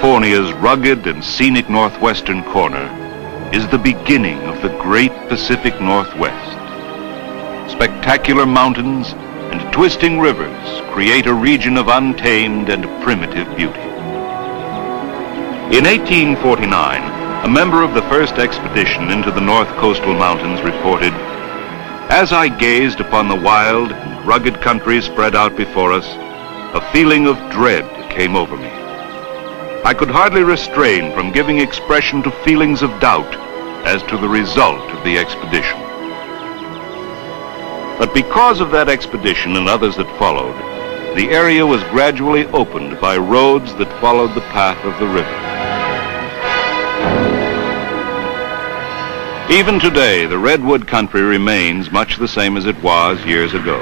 California's rugged and scenic northwestern corner is the beginning of the great Pacific Northwest. Spectacular mountains and twisting rivers create a region of untamed and primitive beauty. In 1849, a member of the first expedition into the North Coastal Mountains reported, "As I gazed upon the wild and rugged country spread out before us, a feeling of dread came over me. I could hardly restrain from giving expression to feelings of doubt as to the result of the expedition." But because of that expedition and others that followed, the area was gradually opened by roads that followed the path of the river. Even today, the redwood country remains much the same as it was years ago.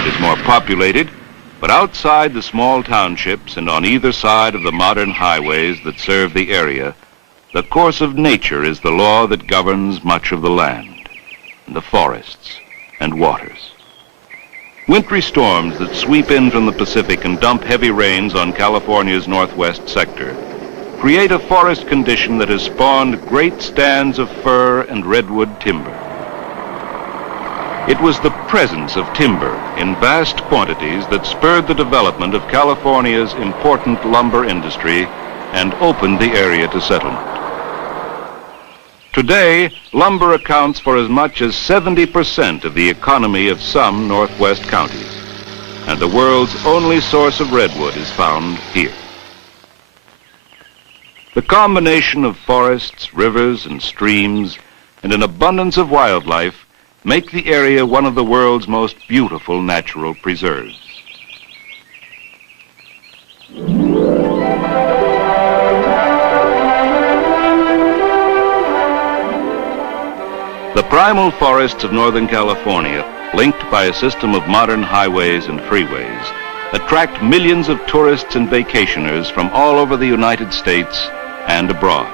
It is more populated, but outside the small townships and on either side of the modern highways that serve the area, the course of nature is the law that governs much of the land, and the forests and waters. Wintry storms that sweep in from the Pacific and dump heavy rains on California's northwest sector create a forest condition that has spawned great stands of fir and redwood timber. It was the presence of timber in vast quantities that spurred the development of California's important lumber industry and opened the area to settlement. Today, lumber accounts for as much as 70% of the economy of some Northwest counties, and the world's only source of redwood is found here. The combination of forests, rivers, and streams, and an abundance of wildlife make the area one of the world's most beautiful natural preserves. The primal forests of Northern California, linked by a system of modern highways and freeways, attract millions of tourists and vacationers from all over the United States and abroad.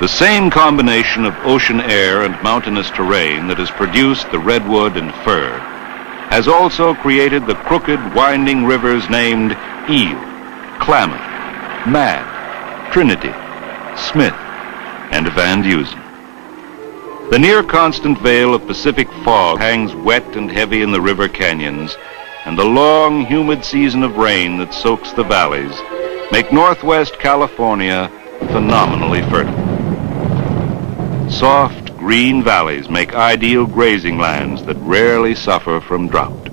The same combination of ocean air and mountainous terrain that has produced the redwood and fir has also created the crooked, winding rivers named Eel, Klamath, Mad, Trinity, Smith, and Van Dusen. The near-constant veil of Pacific fog hangs wet and heavy in the river canyons, and the long, humid season of rain that soaks the valleys make Northwest California phenomenally fertile. Soft, green valleys make ideal grazing lands that rarely suffer from drought.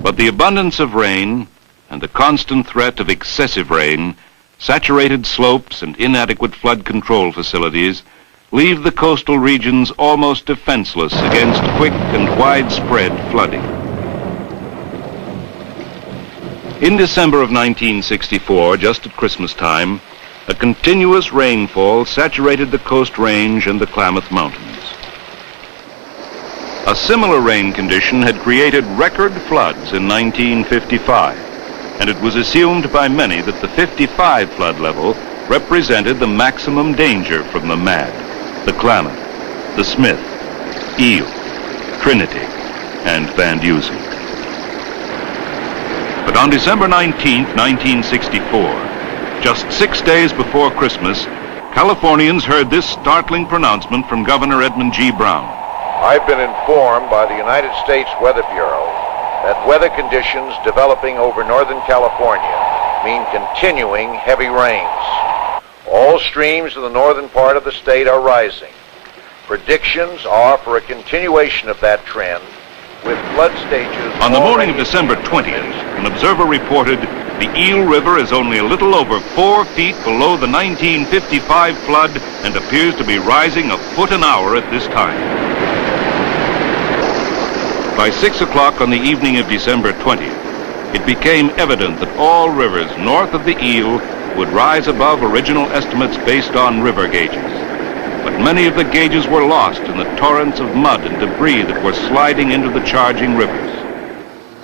But the abundance of rain and the constant threat of excessive rain, saturated slopes, and inadequate flood control facilities leave the coastal regions almost defenseless against quick and widespread flooding. In December of 1964, just at Christmas time, a continuous rainfall saturated the Coast Range and the Klamath Mountains. A similar rain condition had created record floods in 1955, and it was assumed by many that the 55 flood level represented the maximum danger from the Mad, the Klamath, the Smith, Eel, Trinity, and Van Dusen. But on December 19, 1964, just 6 days before Christmas, Californians heard this startling pronouncement from Governor Edmund G. Brown. I've been informed by the United States Weather Bureau that weather conditions developing over Northern California mean continuing heavy rains. All streams in the northern part of the state are rising. Predictions are for a continuation of that trend, with flood stages... On the morning of December 20th, an observer reported the Eel River is only a little over 4 feet below the 1955 flood and appears to be rising a foot an hour at this time. By 6 o'clock on the evening of December 20th, it became evident that all rivers north of the Eel would rise above original estimates based on river gauges. But many of the gauges were lost in the torrents of mud and debris that were sliding into the charging rivers.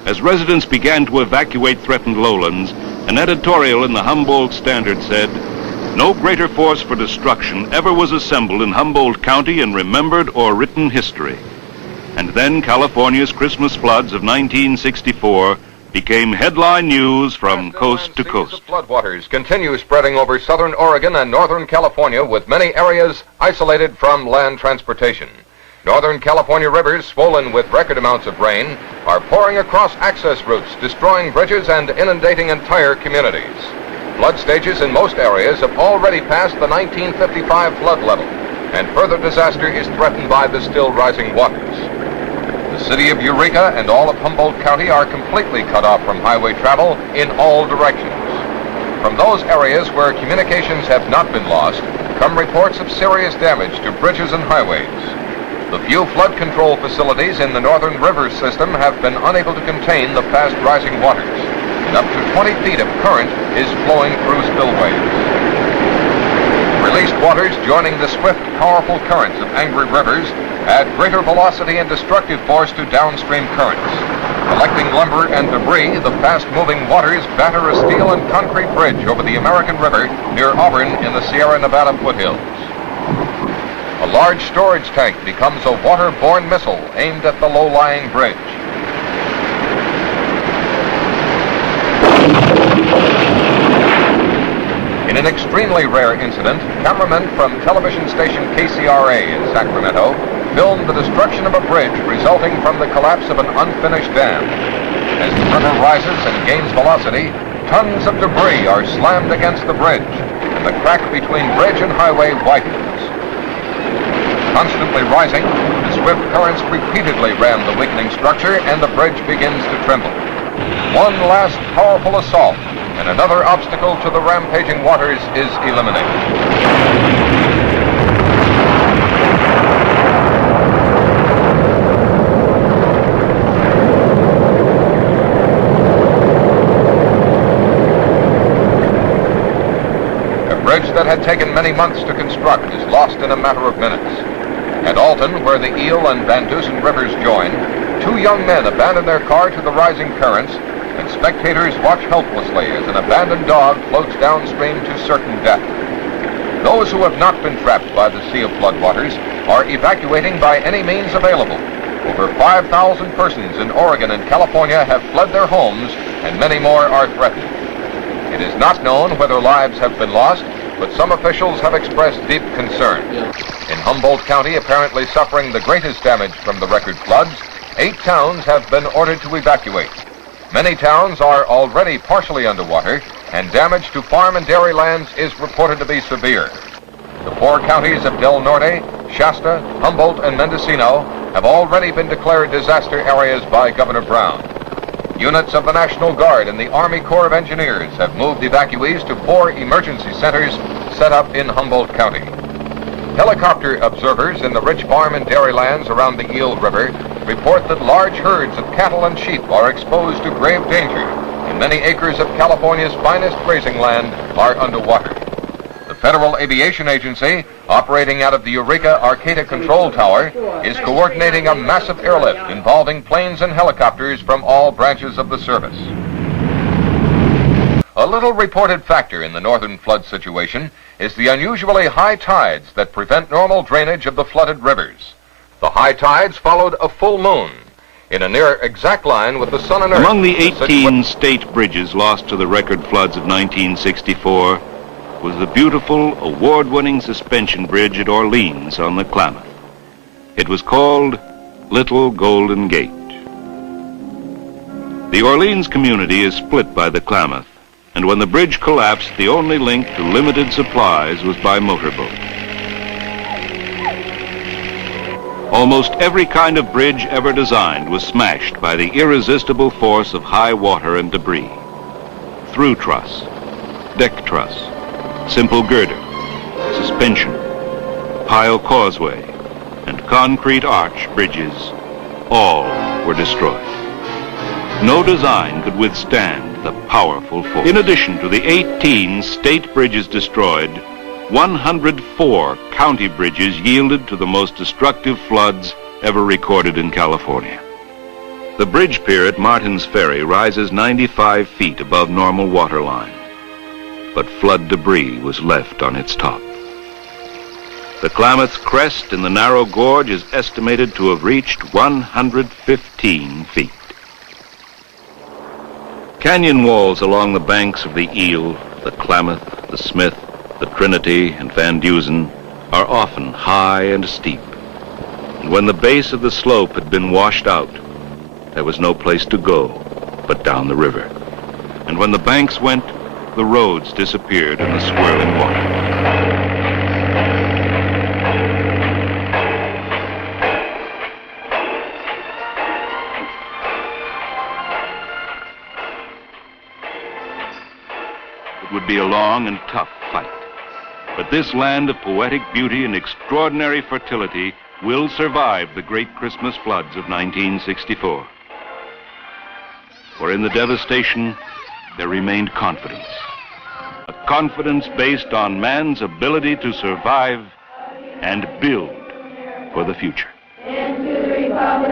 As residents began to evacuate threatened lowlands, an editorial in the Humboldt Standard said, "No greater force for destruction ever was assembled in Humboldt County in remembered or written history." And then California's Christmas floods of 1964 became headline news from coast to coast. Floodwaters continue spreading over southern Oregon and northern California, with many areas isolated from land transportation. Northern California rivers, swollen with record amounts of rain, are pouring across access routes, destroying bridges and inundating entire communities. Flood stages in most areas have already passed the 1955 flood level, and further disaster is threatened by the still rising waters. The city of Eureka and all of Humboldt County are completely cut off from highway travel in all directions. From those areas where communications have not been lost, come reports of serious damage to bridges and highways. The few flood control facilities in the northern river system have been unable to contain the fast rising waters, and up to 20 feet of current is flowing through spillways. Released waters joining the swift, powerful currents of angry rivers add greater velocity and destructive force to downstream currents. Collecting lumber and debris, the fast-moving waters batter a steel and concrete bridge over the American River near Auburn in the Sierra Nevada foothills. A large storage tank becomes a water-borne missile aimed at the low-lying bridge. In an extremely rare incident, cameramen from television station KCRA in Sacramento filmed the destruction of a bridge resulting from the collapse of an unfinished dam. As the river rises and gains velocity, tons of debris are slammed against the bridge, and the crack between bridge and highway widens. Constantly rising, the swift currents repeatedly ram the weakening structure, and the bridge begins to tremble. One last powerful assault, and another obstacle to the rampaging waters is eliminated. A bridge that had taken many months to construct is lost in a matter of minutes. At Alton, where the Eel and Van Dusen rivers join, two young men abandon their car to the rising currents, and spectators watch helplessly as an abandoned dog floats downstream to certain death. Those who have not been trapped by the sea of floodwaters are evacuating by any means available. Over 5,000 persons in Oregon and California have fled their homes, and many more are threatened. It is not known whether lives have been lost, but some officials have expressed deep concern. In Humboldt County, apparently suffering the greatest damage from the record floods, 8 towns have been ordered to evacuate. Many towns are already partially underwater, and damage to farm and dairy lands is reported to be severe. The 4 counties of Del Norte, Shasta, Humboldt, and Mendocino have already been declared disaster areas by Governor Brown. Units of the National Guard and the Army Corps of Engineers have moved evacuees to 4 emergency centers set up in Humboldt County. Helicopter observers in the rich farm and dairy lands around the Eel River report that large herds of cattle and sheep are exposed to grave danger, and many acres of California's finest grazing land are underwater. The Federal Aviation Agency, operating out of the Eureka Arcata Control Tower, is coordinating a massive airlift involving planes and helicopters from all branches of the service. A little reported factor in the northern flood situation is the unusually high tides that prevent normal drainage of the flooded rivers. The high tides followed a full moon, in a near exact line with the sun and earth. Among the 18 state bridges lost to the record floods of 1964 was the beautiful, award-winning suspension bridge at Orleans on the Klamath. It was called Little Golden Gate. The Orleans community is split by the Klamath, and when the bridge collapsed, the only link to limited supplies was by motorboat. Almost every kind of bridge ever designed was smashed by the irresistible force of high water and debris. Through truss, deck truss, simple girder, suspension, pile causeway, and concrete arch bridges, all were destroyed. No design could withstand the powerful force. In addition to the 18 state bridges destroyed, 104 county bridges yielded to the most destructive floods ever recorded in California. The bridge pier at Martin's Ferry rises 95 feet above normal water line, but flood debris was left on its top. The Klamath's crest in the narrow gorge is estimated to have reached 115 feet. Canyon walls along the banks of the Eel, the Klamath, the Smith, the Trinity, and Van Dusen are often high and steep. And when the base of the slope had been washed out, there was no place to go but down the river. And when the banks went, the roads disappeared in the swirling water. It would be a long and tough fight. But this land of poetic beauty and extraordinary fertility will survive the great Christmas floods of 1964. For in the devastation, there remained confidence. A confidence based on man's ability to survive and build for the future. And to the republic